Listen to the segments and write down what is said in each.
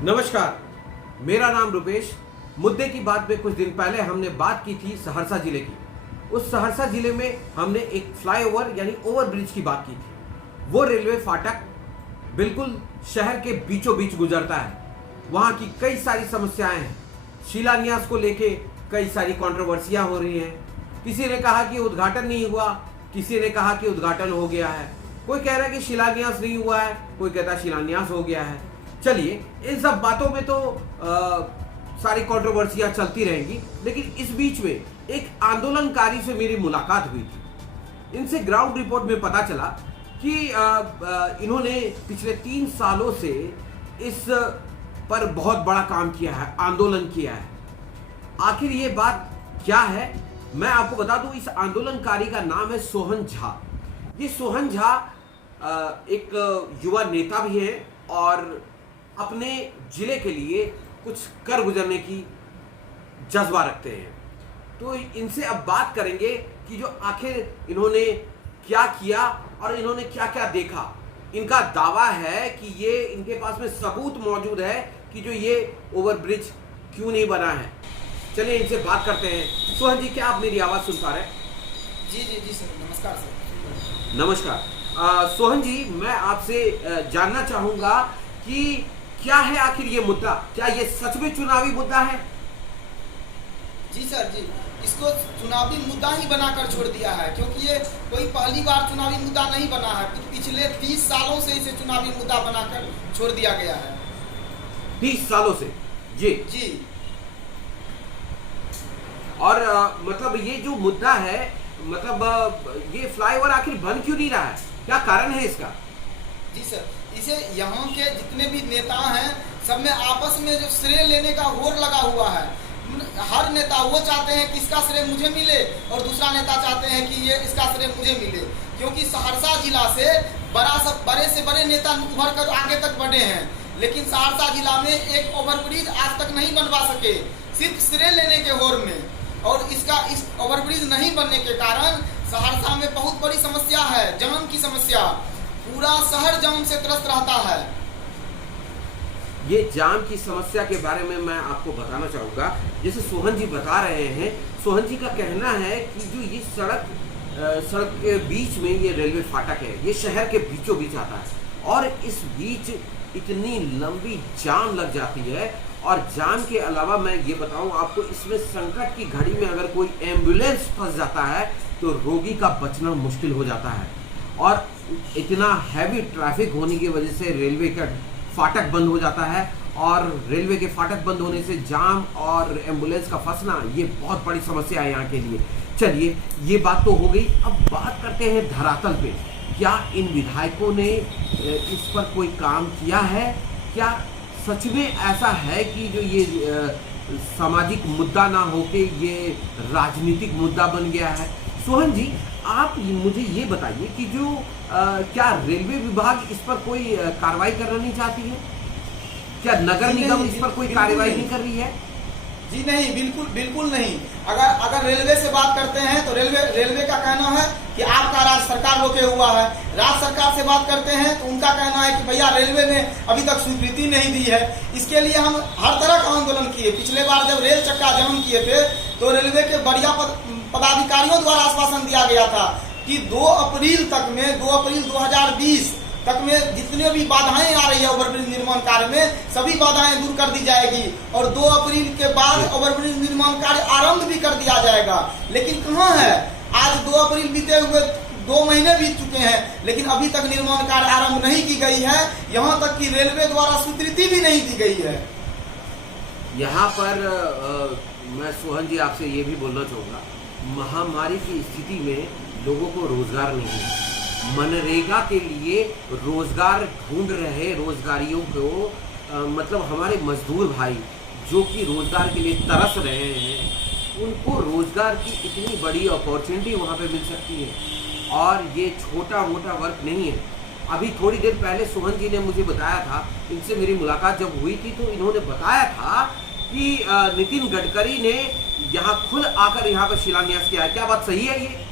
नमस्कार, मेरा नाम रुपेश। मुद्दे की बात में कुछ दिन पहले हमने बात की थी सहरसा जिले की। उस सहरसा जिले में हमने एक फ्लाईओवर यानी ओवरब्रिज की बात की थी। वो रेलवे फाटक बिल्कुल शहर के बीचों बीच गुजरता है। वहाँ की कई सारी समस्याएं हैं। शिलान्यास को लेके कई सारी कंट्रोवर्सियां हो रही हैं। किसी ने कहा कि उद्घाटन नहीं हुआ, किसी ने कहा कि उद्घाटन हो गया है। कोई कह रहा है कि शिलान्यास नहीं हुआ है, कोई कहता है शिलान्यास हो गया है। चलिए, इन सब बातों में तो सारी कंट्रोवर्सियां चलती रहेंगी, लेकिन इस बीच में एक आंदोलनकारी से मेरी मुलाकात हुई थी। इनसे ग्राउंड रिपोर्ट में पता चला कि इन्होंने पिछले 3 सालों से इस पर बहुत बड़ा काम किया है, आंदोलन किया है। आखिर ये बात क्या है, मैं आपको बता दूं। इस आंदोलनकारी का नाम है सोहन झा। ये सोहन झा एक युवा नेता भी है और अपने जिले के लिए कुछ कर गुजरने की जज्बा रखते हैं। तो इनसे अब बात करेंगे कि जो आखिर इन्होंने क्या किया और इन्होंने क्या क्या देखा। इनका दावा है कि ये इनके पास में सबूत मौजूद है कि जो ये ओवरब्रिज क्यों नहीं बना है। चलिए इनसे बात करते हैं। सोहन जी, क्या आप मेरी आवाज़ सुन पा रहे हैं? जी सर, नमस्कार सर। नमस्कार। सोहन जी, मैं आपसे जानना चाहूँगा कि क्या है आखिर ये मुद्दा? क्या ये सच में चुनावी मुद्दा है? जी सर जी, इसको चुनावी मुद्दा ही बनाकर छोड़ दिया है, क्योंकि ये कोई पहली बार चुनावी मुद्दा नहीं बना है। पिछले 30 सालों से इसे चुनावी मुद्दा बनाकर छोड़ दिया गया है। 30 सालों से? जी जी। और मतलब ये जो मुद्दा है, मतलब ये फ्लाईओवर आखिर बन क्यों नहीं रहा है? क्या कारण है इसका? जी सर, इसे यहाँ के जितने भी नेता हैं, सब में आपस में जो श्रेय लेने का होड़ लगा हुआ है। हर नेता वो चाहते हैं कि इसका श्रेय मुझे मिले और दूसरा नेता चाहते हैं कि ये इसका श्रेय मुझे मिले, क्योंकि सहरसा जिला से बड़े से बड़े नेता उभर कर आगे तक बढ़े हैं, लेकिन सहरसा जिला में एक ओवरब्रिज आज तक नहीं बनवा सके, सिर्फ श्रेय लेने के होड़ में। और इस ओवरब्रिज नहीं बनने के कारण सहरसा में बहुत बड़ी समस्या है, जाम की समस्या। पूरा शहर जाम से त्रस्त रहता है। ये जाम की समस्या के बारे में मैं आपको बताना चाहूँगा। जैसे सोहन जी बता रहे हैं, सोहन जी का कहना है कि जो ये सड़क के बीच में ये रेलवे फाटक है, ये शहर के बीचों बीच आता है और इस बीच इतनी लंबी जाम लग जाती है। और जाम के अलावा मैं ये बताऊं आपको, इसमें संकट की घड़ी में अगर कोई एम्बुलेंस फंस जाता है तो रोगी का बचना मुश्किल हो जाता है। और इतना हैवी ट्रैफिक होने की वजह से रेलवे का फाटक बंद हो जाता है और रेलवे के फाटक बंद होने से जाम और एम्बुलेंस का फंसना ये बहुत बड़ी समस्या है यहाँ के लिए। चलिए, ये बात तो हो गई। अब बात करते हैं धरातल पे। क्या इन विधायकों ने इस पर कोई काम किया है? क्या सच में ऐसा है कि जो ये सामाजिक मुद्दा ना होके ये राजनीतिक मुद्दा बन गया है? सोहन जी, आप मुझे ये बताइए कि जो क्या रेलवे विभाग इस पर कोई कार्रवाई करना नहीं चाहती है? क्या नगर निगम इस पर कोई कार्रवाई नहीं कर रही है? जी नहीं, बिल्कुल नहीं। अगर रेलवे से बात करते हैं तो रेलवे का कहना है कि आपका राज्य सरकार रोके हुआ है। राज्य सरकार से बात करते हैं तो उनका कहना है कि भैया रेलवे ने अभी तक स्वीकृति नहीं दी है। इसके लिए हम हर तरह का आंदोलन किए। पिछले बार जब रेल चक्का जाम किए थे तो रेलवे के बढ़िया पदाधिकारियों द्वारा आश्वासन दिया गया था कि 2 अप्रैल 2020 तक में जितने भी बाधाएं आ रही है ओवरब्रिज निर्माण कार्य में, सभी बाधाएं दूर कर दी जाएगी और 2 अप्रैल के बाद ओवरब्रिज निर्माण कार्य आरंभ भी कर दिया जाएगा। लेकिन कहाँ है? आज 2 अप्रैल बीते हुए 2 महीने बीत चुके हैं, लेकिन अभी तक निर्माण कार्य आरंभ नहीं की गई है। यहाँ तक कि रेलवे द्वारा स्वीकृति भी नहीं दी गई है। यहाँ पर मैं सोहन जी आपसे ये भी बोलना चाहूँगा, महामारी की स्थिति में लोगों को रोजगार नहीं है। मनरेगा के लिए रोजगार ढूंढ रहे रोजगारियों को, मतलब हमारे मजदूर भाई जो कि रोजगार के लिए तरस रहे हैं, उनको रोजगार की इतनी बड़ी अपॉर्चुनिटी वहाँ पे मिल सकती है। और ये छोटा मोटा वर्क नहीं है। अभी थोड़ी देर पहले सोहन जी ने मुझे बताया था, इनसे मेरी मुलाकात जब हुई थी तो इन्होंने बताया था कि नितिन गडकरी ने यहाँ खुद आकर यहाँ पर शिलान्यास किया है। क्या बात सही है ये?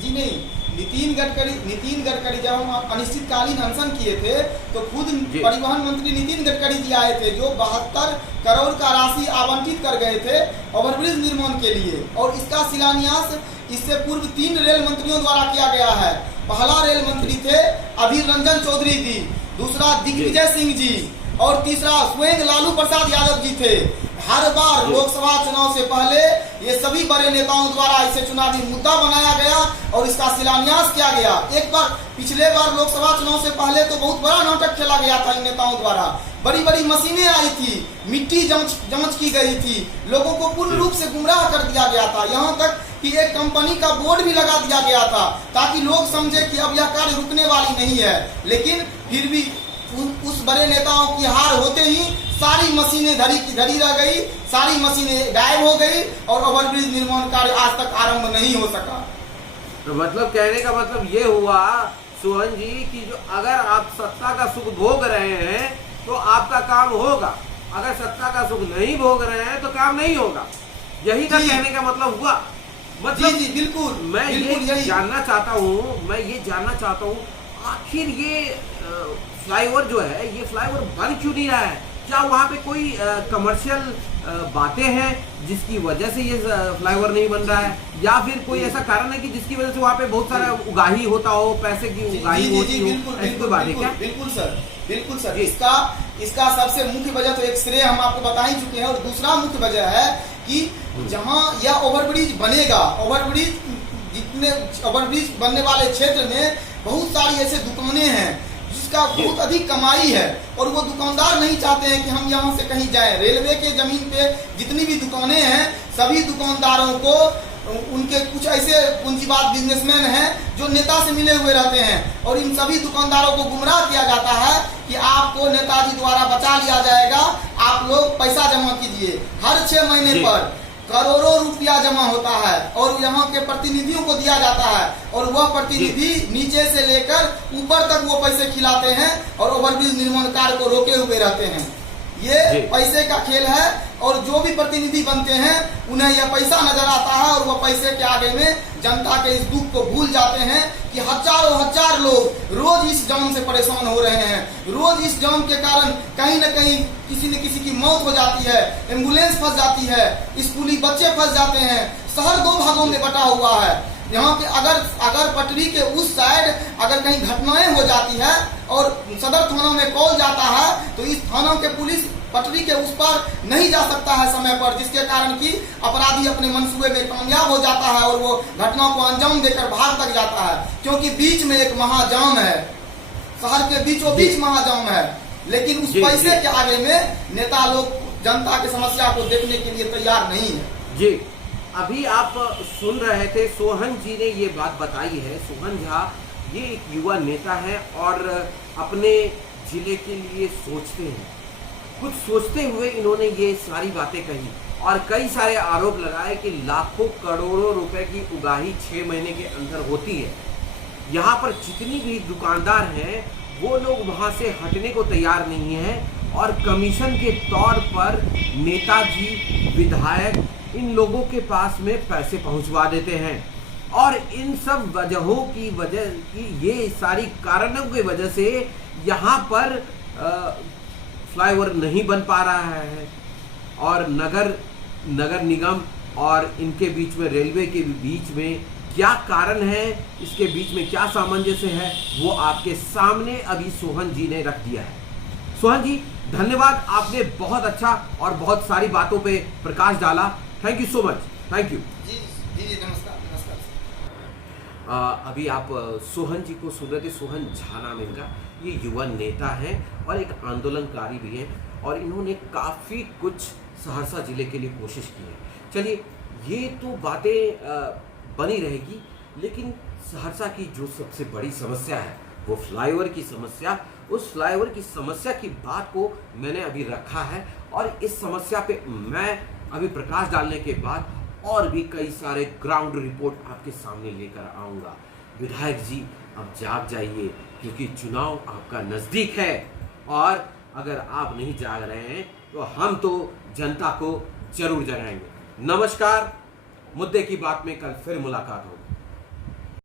जी नहीं, नितिन गडकरी जब हम अनिश्चितकालीन अनशन किए थे तो खुद परिवहन मंत्री नितिन गडकरी जी आए थे, जो 72 करोड़ का राशि आवंटित कर गए थे ओवरब्रिज निर्माण के लिए। और इसका शिलान्यास इससे पूर्व 3 रेल मंत्रियों द्वारा किया गया है। पहला रेल मंत्री थे अधीर रंजन चौधरी जी, दूसरा दिग्विजय सिंह जी और तीसरा स्वयं लालू प्रसाद यादव जी थे। हर बार लोकसभा चुनाव से पहले ये सभी बड़े नेताओं द्वारा इसे चुनावी मुद्दा बनाया गया और इसका शिलान्यास किया गया। एक बार पिछले बार लोकसभा चुनाव से पहले तो बहुत बड़ा नाटक खेला गया था इन नेताओं द्वारा। बड़ी बड़ी मशीनें आई थी, मिट्टी जांच की गई थी, लोगों को पूर्ण रूप से गुमराह कर दिया गया था। यहाँ तक कि एक कंपनी का बोर्ड भी लगा दिया गया था ताकि लोग समझे कि अब यह कार्य रुकने वाली नहीं है। लेकिन फिर भी उस बड़े नेताओं की हार होते ही सारी मशीनें धरी की धरी रह गई, सारी मशीनें गायब हो गई और ओवरब्रिज निर्माण कार्य आज तक आरंभ नहीं हो सका। तो मतलब कहने का मतलब ये हुआ सोहन जी कि जो अगर आप सत्ता का सुख भोग रहे हैं तो आपका काम होगा, अगर सत्ता का सुख नहीं भोग रहे हैं तो काम नहीं होगा। यही का कहने का मतलब हुआ। मतलब जी बिल्कुल, मैं ये जानना चाहता हूँ आखिर ये फ्लाईओवर जो है, ये फ्लाईओवर बन क्यों नहीं रहा है? क्या वहाँ पे कोई कमर्शियल बातें हैं जिसकी वजह से ये फ्लाईओवर नहीं बन रहा है, या फिर कोई ऐसा कारण है कि जिसकी वजह से वहाँ पे बहुत सारा उगाही होता हो, पैसे की उगाही होती हो? ऐसी कोई बात है क्या? बिल्कुल सर। इसका सबसे मुख्य वजह तो एक श्रेय हम आपको बता ही चुके हैं, और दूसरा मुख्य वजह है कि जहाँ यह ओवरब्रिज बनेगा, ओवरब्रिज बनने वाले क्षेत्र में बहुत सारी ऐसे दुकानें हैं जिसका बहुत अधिक कमाई है, और वो दुकानदार नहीं चाहते हैं कि हम यहाँ से कहीं जाएं। रेलवे के जमीन पे जितनी भी दुकानें हैं, सभी दुकानदारों को उनके कुछ ऐसे पूंजीवाद बिजनेसमैन हैं जो नेता से मिले हुए रहते हैं, और इन सभी दुकानदारों को गुमराह किया जाता है कि आपको नेताजी द्वारा बचा लिया जाएगा, आप लोग पैसा जमा कीजिए। हर 6 महीने पर करोड़ों रुपया जमा होता है और यहाँ के प्रतिनिधियों को दिया जाता है, और वह प्रतिनिधि नीचे से लेकर ऊपर तक वो पैसे खिलाते हैं और ओवरब्रिज निर्माण कार्य को रोके हुए रहते हैं। ये पैसे का खेल है, और जो भी प्रतिनिधि बनते हैं उन्हें यह पैसा नजर आता है, और वह पैसे के आगे में जनता के इस दुख को भूल जाते हैं कि हजार लोग रोज इस जाम से परेशान हो रहे हैं। रोज इस जाम के कारण कहीं न कहीं किसी न किसी की मौत हो जाती है, एम्बुलेंस फंस जाती है, स्कूली बच्चे फंस जाते हैं। शहर 2 भागों में बटा हुआ है। यहाँ पे अगर पटरी के उस साइड अगर कहीं घटनाएं हो जाती है और सदर थाना में कॉल जाता है तो इस थाना के पुलिस पटरी के उस पर नहीं जा सकता है समय पर, जिसके कारण कि अपराधी अपने मंसूबे में कामयाब हो जाता है और वो घटना को अंजाम देकर भाग तक जाता है, क्योंकि बीच में एक महाजाम है, शहर के बीचों बीच महाजाम है। लेकिन उस पैसे के आगे में नेता लोग जनता की समस्या को देखने के लिए तैयार नहीं है। जी, अभी आप सुन रहे थे, सोहन जी ने ये बात बताई है। सोहन झा ये एक युवा नेता है और अपने जिले के लिए सोचते हैं, कुछ सोचते हुए इन्होंने ये सारी बातें कही और कई सारे आरोप लगाए कि लाखों करोड़ों रुपए की उगाही 6 महीने के अंदर होती है। यहाँ पर जितनी भी दुकानदार हैं वो लोग वहाँ से हटने को तैयार नहीं है, और कमीशन के तौर पर नेताजी, विधायक इन लोगों के पास में पैसे पहुँचवा देते हैं। और इन सब वजहों की वजह की, ये सारी कारणों की वजह से यहाँ पर फ्लाईओवर नहीं बन पा रहा है, और नगर निगम और इनके बीच में, रेलवे के बीच में क्या कारण है, इसके बीच में क्या सामंजस्य है, वो आपके सामने अभी सोहन जी ने रख दिया है। सोहन जी धन्यवाद, आपने बहुत अच्छा और बहुत सारी बातों पे प्रकाश डाला। Thank you so much. Thank you जी नमस्कार। अभी आप सोहन जी को सुन रहे थे। सोहन झा नाम इनका, ये युवा नेता हैं और एक आंदोलनकारी भी हैं, और इन्होंने काफ़ी कुछ सहरसा जिले के लिए कोशिश की है। चलिए, ये तो बातें बनी रहेगी, लेकिन सहरसा की जो सबसे बड़ी समस्या है वो फ्लाईओवर की समस्या, उस फ्लाईओवर की समस्या की बात को मैंने अभी रखा है, और इस समस्या पे मैं अभी प्रकाश डालने के बाद और भी कई सारे ग्राउंड रिपोर्ट आपके सामने लेकर आऊँगा। विधायक जी अब जाग जाइए, क्योंकि चुनाव आपका नज़दीक है, और अगर आप नहीं जाग रहे हैं तो हम तो जनता को जरूर जगाएंगे। नमस्कार, मुद्दे की बात में कल फिर मुलाकात होगी।